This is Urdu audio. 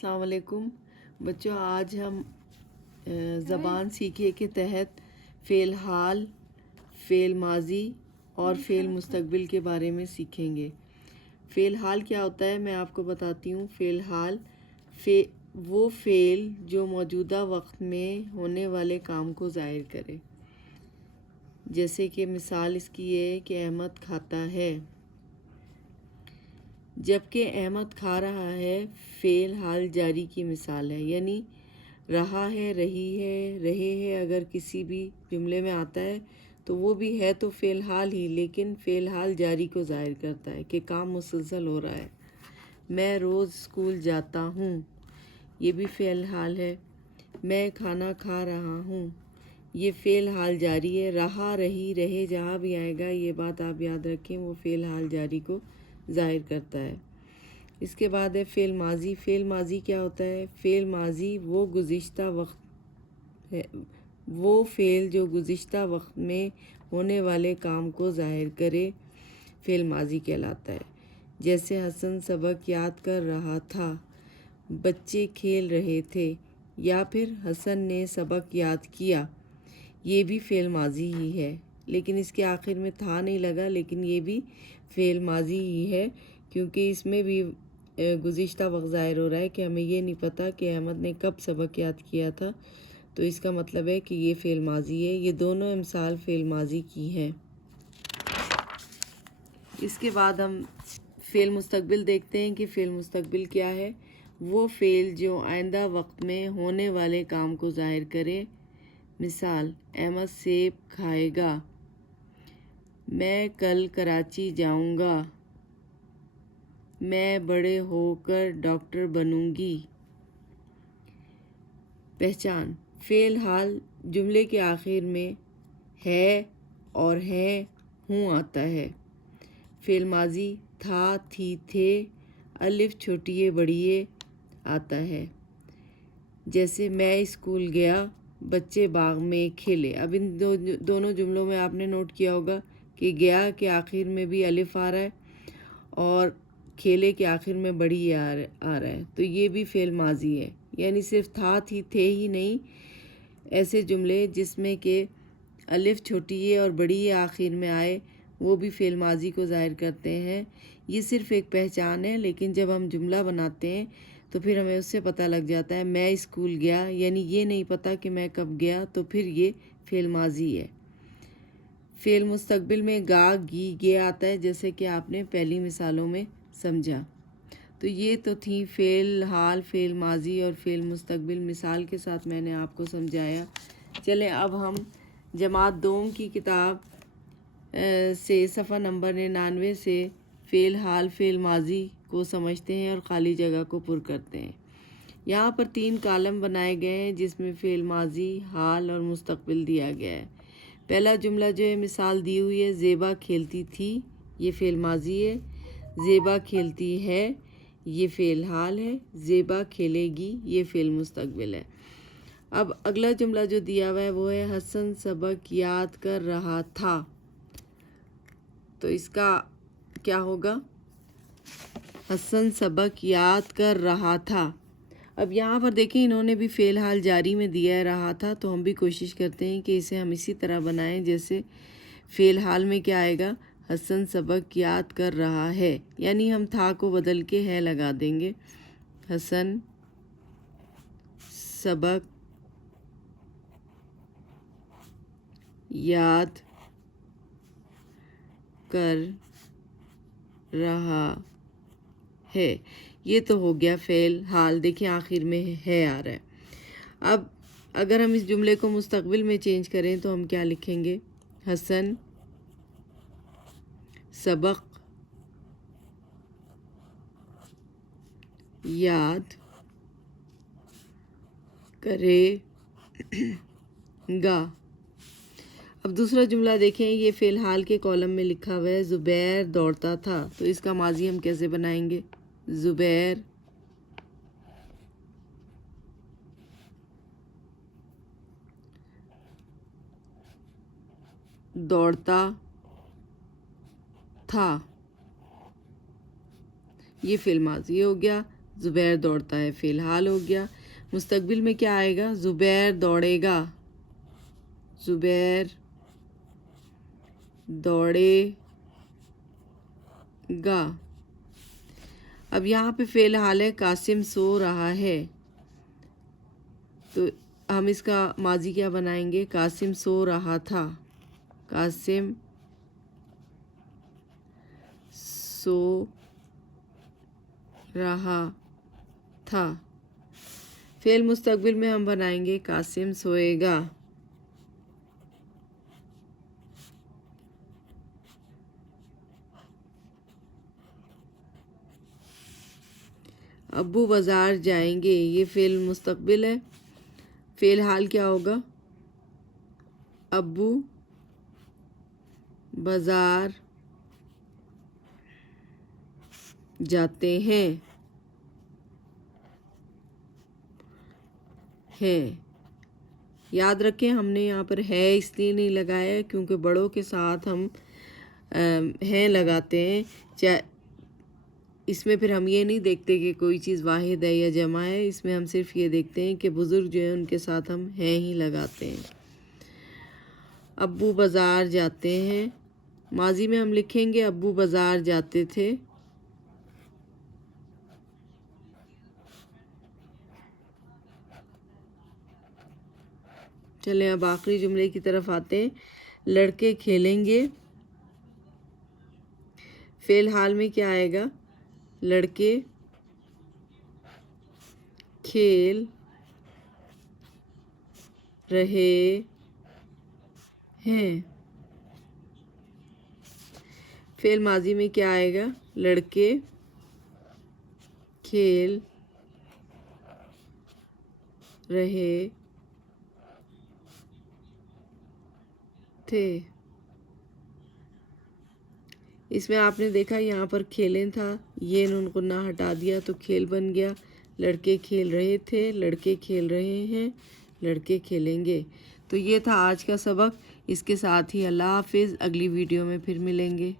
السلام علیکم بچوں، آج ہم زبان سیکھے کے تحت فعل حال، فعل ماضی اور فعل مستقبل کے بارے میں سیکھیں گے۔ فعل حال کیا ہوتا ہے میں آپ کو بتاتی ہوں۔ فعل حال وہ فعل جو موجودہ وقت میں ہونے والے کام کو ظاہر کرے۔ جیسے کہ مثال اس کی یہ ہے کہ احمد کھاتا ہے، جبکہ احمد کھا رہا ہے فعل حال جاری کی مثال ہے، یعنی رہا ہے، رہی ہے، رہے ہے اگر کسی بھی جملے میں آتا ہے تو وہ بھی ہے تو فعل حال ہی، لیکن فعل حال جاری کو ظاہر کرتا ہے کہ کام مسلسل ہو رہا ہے۔ میں روز اسکول جاتا ہوں، یہ بھی فعل حال ہے۔ میں کھانا کھا رہا ہوں، یہ فعل حال جاری ہے۔ رہا، رہی، رہے جہاں بھی آئے گا یہ بات آپ یاد رکھیں، وہ فعل حال جاری کو ظاہر کرتا ہے۔ اس کے بعد ہے فعل ماضی۔ فعل ماضی کیا ہوتا ہے؟ فعل ماضی وہ فعل جو گزشتہ وقت میں ہونے والے کام کو ظاہر کرے، فعل ماضی کہلاتا ہے۔ جیسے حسن سبق یاد کر رہا تھا، بچے کھیل رہے تھے، یا پھر حسن نے سبق یاد کیا، یہ بھی فعل ماضی ہی ہے، لیکن اس کے آخر میں تھا نہیں لگا، لیکن یہ بھی فعل ماضی ہی ہے کیونکہ اس میں بھی گزشتہ وقت ظاہر ہو رہا ہے کہ ہمیں یہ نہیں پتہ کہ احمد نے کب سبق یاد کیا تھا، تو اس کا مطلب ہے کہ یہ فعل ماضی ہے۔ یہ دونوں مثال فعل ماضی کی ہیں۔ اس کے بعد ہم فعل مستقبل دیکھتے ہیں کہ فعل مستقبل کیا ہے۔ وہ فعل جو آئندہ وقت میں ہونے والے کام کو ظاہر کرے۔ مثال، احمد سیب کھائے گا، میں کل کراچی جاؤں گا، میں بڑے ہو کر ڈاکٹر بنوں گی۔ پہچان، فعل حال جملے کے آخر میں ہے اور ہے، ہوں آتا ہے۔ فعل ماضی تھا، تھی، تھے، الف چھوٹیے بڑیے آتا ہے۔ جیسے میں اسکول گیا، بچے باغ میں کھیلے۔ اب ان دونوں جملوں میں آپ نے نوٹ کیا ہوگا کہ گیا کے آخر میں بھی الف آ رہا ہے اور کھیلے کے آخر میں بڑی آ رہا ہے، تو یہ بھی فعل ماضی ہے۔ یعنی صرف تھا، تھی، تھے ہی نہیں، ایسے جملے جس میں کہ الف چھوٹی اے اور بڑی اے آخر میں آئے وہ بھی فعل ماضی کو ظاہر کرتے ہیں۔ یہ صرف ایک پہچان ہے، لیکن جب ہم جملہ بناتے ہیں تو پھر ہمیں اس سے پتہ لگ جاتا ہے میں اسکول گیا، یعنی یہ نہیں پتہ کہ میں کب گیا، تو پھر یہ فعل ماضی ہے۔ فعل مستقبل میں گا، گی، گے آتا ہے، جیسے کہ آپ نے پہلی مثالوں میں سمجھا۔ تو یہ تو تھی فعل حال، فعل ماضی اور فعل مستقبل، مثال کے ساتھ میں نے آپ کو سمجھایا۔ چلیں اب ہم جماعت دوم کی کتاب سے صفحہ نمبر 99 سے فعل حال، فعل ماضی کو سمجھتے ہیں اور خالی جگہ کو پر کرتے ہیں۔ یہاں پر 3 کالم بنائے گئے ہیں جس میں فعل ماضی، حال اور مستقبل دیا گیا ہے۔ پہلا جملہ جو ہے مثال دی ہوئی ہے، زیبا کھیلتی تھی، یہ فعل ماضی ہے۔ زیبا کھیلتی ہے، یہ فعل حال ہے۔ زیبا کھیلے گی، یہ فعل مستقبل ہے۔ اب اگلا جملہ جو دیا ہوا ہے وہ ہے حسن سبق یاد کر رہا تھا، تو اس کا کیا ہوگا؟ حسن سبق یاد کر رہا تھا۔ اب یہاں پر دیکھیں انہوں نے بھی فعل حال جاری میں دیا ہے رہا تھا، تو ہم بھی کوشش کرتے ہیں کہ اسے ہم اسی طرح بنائیں جیسے فعل حال میں کیا آئے گا؟ حسن سبق یاد کر رہا ہے، یعنی ہم تھا کو بدل کے ہے لگا دیں گے۔ حسن سبق یاد کر رہا ہے، یہ تو ہو گیا فعل حال، دیکھیں آخر میں ہے آ رہا ہے۔ اب اگر ہم اس جملے کو مستقبل میں چینج کریں تو ہم کیا لکھیں گے؟ حسن سبق یاد کرے گا۔ اب دوسرا جملہ دیکھیں، یہ فعل حال کے کالم میں لکھا ہوا ہے، زبیر دوڑتا تھا، تو اس کا ماضی ہم کیسے بنائیں گے؟ زبیر دوڑتا تھا، یہ فعل ماضی ہو گیا۔ زبیر دوڑتا ہے، فعل حال ہو گیا۔ مستقبل میں کیا آئے گا؟ زبیر دوڑے گا، زبیر دوڑے گا۔ اب یہاں پہ فعل حال ہے قاسم سو رہا ہے، تو ہم اس کا ماضی کیا بنائیں گے؟ قاسم سو رہا تھا، قاسم سو رہا تھا۔ فعل مستقبل میں ہم بنائیں گے قاسم سوئے گا۔ ابو بازار جائیں گے، یہ فعل مستقبل ہے۔ فعل حال کیا ہوگا؟ ابو بازار جاتے ہیں، یاد رکھیں ہم نے یہاں پر ہے اس لیے نہیں لگایا کیونکہ بڑوں کے ساتھ ہم ہیں لگاتے ہیں، اس میں پھر ہم یہ نہیں دیکھتے کہ کوئی چیز واحد ہے یا جمع ہے، اس میں ہم صرف یہ دیکھتے ہیں کہ بزرگ جو ہیں ان کے ساتھ ہم ہیں ہی لگاتے ہیں۔ ابو بازار جاتے ہیں، ماضی میں ہم لکھیں گے ابو بازار جاتے تھے، چلیں اب آخری جملے کی طرف آتے ہیں۔ لڑکے کھیلیں گے، فعل حال میں کیا آئے گا؟ لڑکے کھیل رہے ہیں، فعل ماضی میں کیا آئے گا؟ لڑکے کھیل رہے تھے۔ اس میں آپ نے دیکھا یہاں پر کھیلیں تھا، یہ نون غنہ ہٹا دیا تو کھیل بن گیا۔ لڑکے کھیل رہے تھے، لڑکے کھیل رہے ہیں، لڑکے کھیلیں گے۔ تو یہ تھا آج کا سبق، اس کے ساتھ ہی اللہ حافظ، اگلی ویڈیو میں پھر ملیں گے۔